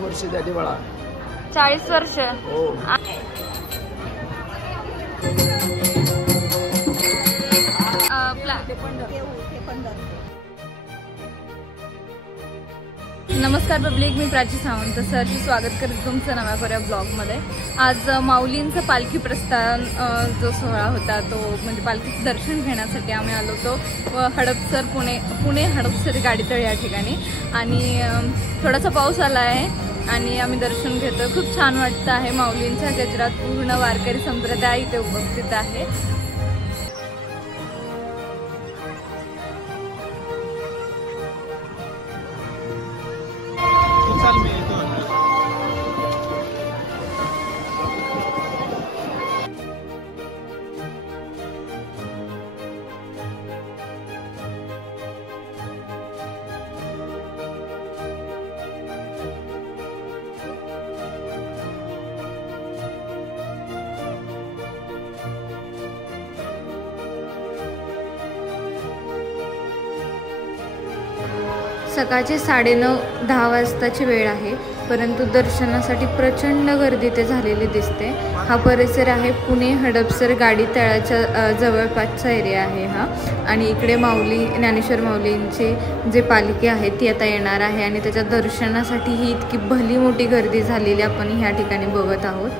वर्ष झाली बाळा. 40 वर्ष. हो. नमस्कार पब्लिक, मी प्राची सावंत सरची स्वागत करते तुमचं नव्या कोऱ्या ब्लॉगमध्ये. आज माऊलींचं पालखी प्रस्थान जो सोहळा होता तो म्हणजे पालखीचं दर्शन घेण्यासाठी आम्ही आलो होतो हडपसर पुणे हडपसर गाडीतळ या ठिकाणी. आणि थोडासा पाऊस आला आहे आणि आम्ही दर्शन घेतो. खूप छान वाटतं आहे. माऊलींच्या गजरात पूर्ण वारकरी संप्रदाय इथे उपस्थित आहे. सकाळचे 9:30-10 वाजताची वेळ आहे, परंतु दर्शनासाठी प्रचंड गर्दी इथे झालेली दिसते. हा परिसर आहे पुणे हडपसर गाडी तळाच्या जवळपासचा एरिया आहे हा. आणि इकडे माऊली ज्ञानेश्वर माऊलींची जे पालखी आहे ती आता येणार आहे आणि त्याच्या दर्शनासाठी ही इतकी भली मोठी गर्दी झालेली आपण ह्या ठिकाणी बघत आहोत.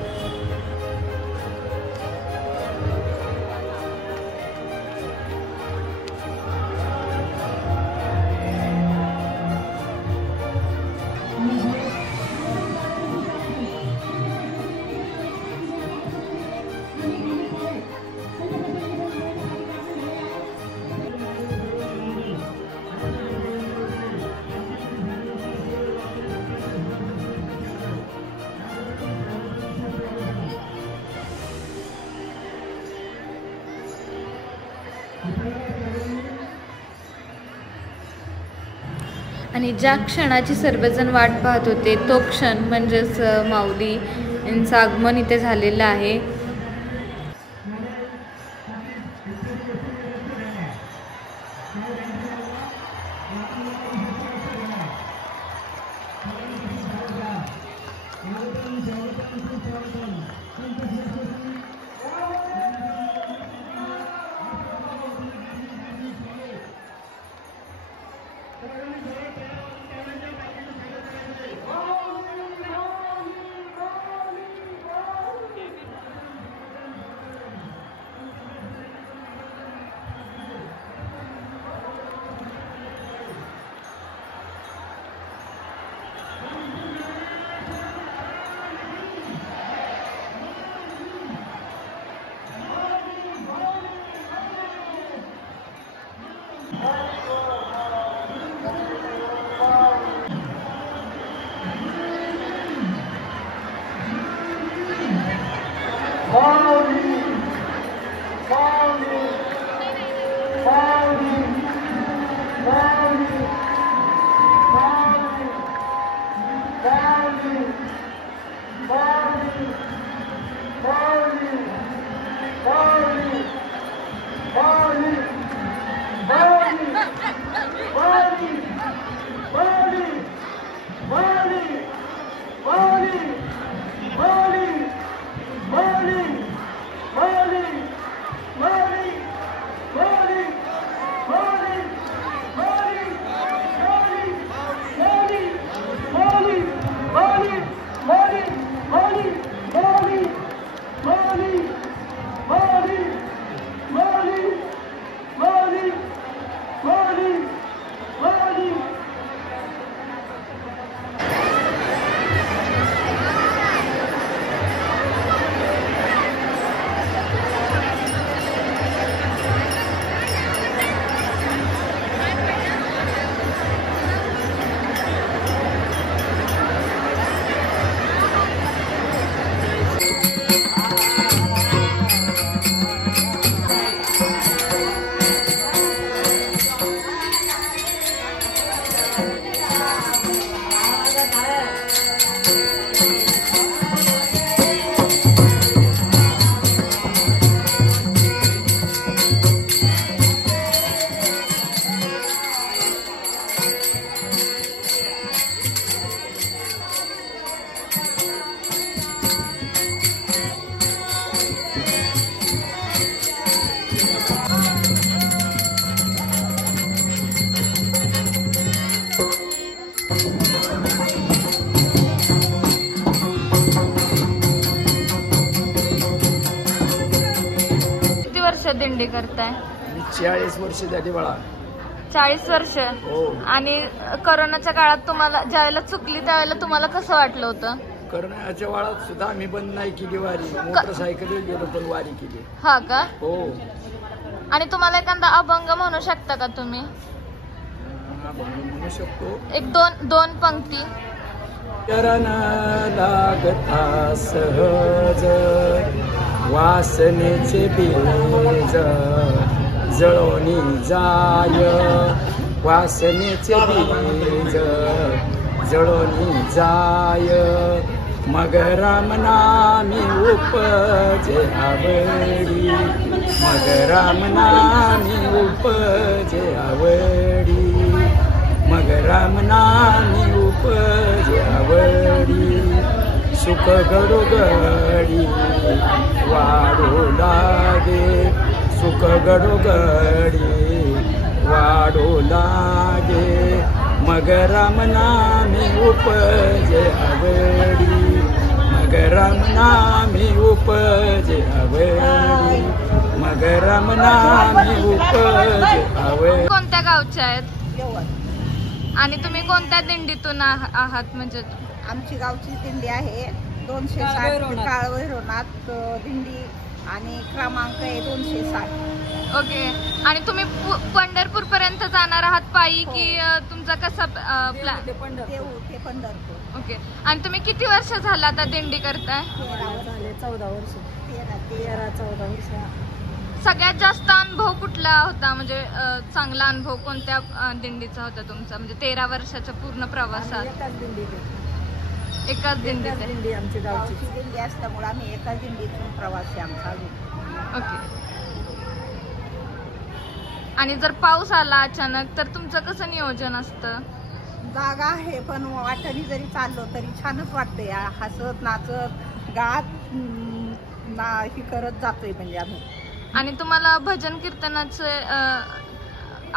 आणि ज्या क्षणाची सर्वजण वाट पाहत होते तो क्षण म्हणजेच माऊली यांचं आगमन इथे झालेलं आहे. दिंडी करताय? 40 वर्ष झाली बाळा. 40 वर्ष. हो. आणि कोरोनाच्या काळात तुम्हाला ज्यावेळेला चुकली त्यावेळेला तुम्हाला कसं वाटलं होतं? कोरोनाच्या काळात सुद्धा आम्ही बंद नाही केली वारी. मोटरसायकल गेलो पण वारी केली. हा का? हो. आणि तुम्हाला एखादा अभंग म्हणू शकता का तुम्ही? म्हणू शकतो. एक दोन पंक्ती. चरण लागता सहज वासनेचे बीज जळोनी जाय. वासनेचे बीज जळोनी जाय. मग राम नामी उपजे आवडी. मग राम नामी उपजे आवडी. मग राम नामी उपजे आवडी. सुख गडोगडी वाढू लागे. सुख गडोगडी वाढू लागे. मग राम नामी उपजे आवडी. मग राम नामी उपजे आवडी. मग राम नामी उपजे आवडी. कोणत्या गावच्या आहेत आणि तुम्ही कोणत्या दिंडीतून आहात? म्हणजे आमची गावची दिंडी आहे 260 काळभैरवनाथ दिंडी आणि क्रमांक आहे 260. ओके. आणि तुम्ही पंढरपूर पर्यंत जाणार आहात पायी की तुमचा कसा प्लॅन? ते पंढरपूर. ओके. आणि तुम्ही किती वर्ष झाला आता दिंडी करताय? 14 वर्ष. 13-14 वर्ष. सगळ्यात जास्त अनुभव कुठला होता? म्हणजे चांगला अनुभव कोणत्या दिंडीचा होता तुमचा? म्हणजे 13 वर्षाच्या पूर्ण प्रवासात. एकाच दिंडीत. दिंडी आमची गावची दिंडी असल्यामुळे आम्ही एकाच दिंडीतून प्रवास आमचा. ओके. आणि जर पाऊस आला अचानक तर तुमचं कसं नियोजन असतं? जागा आहे पण वाटेने जरी चाललो तरी छानच वाटतंय. हसत नाचत गात ही करत जातोय म्हणजे आम्ही. आणि तुम्हाला भजन कीर्तनाचं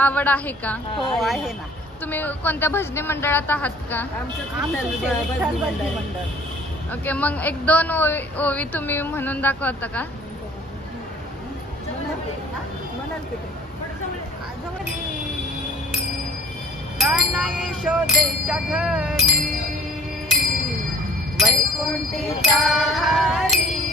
आवड आहे का? हो आहे ना. तुम्ही कोणत्या भजनी मंडळात आहात का? मंडळ. ओके. मग 1-2 ओवी तुम्ही म्हणून दाखवता का? यशोदेच्या घरी वैकुंठीच्या हरी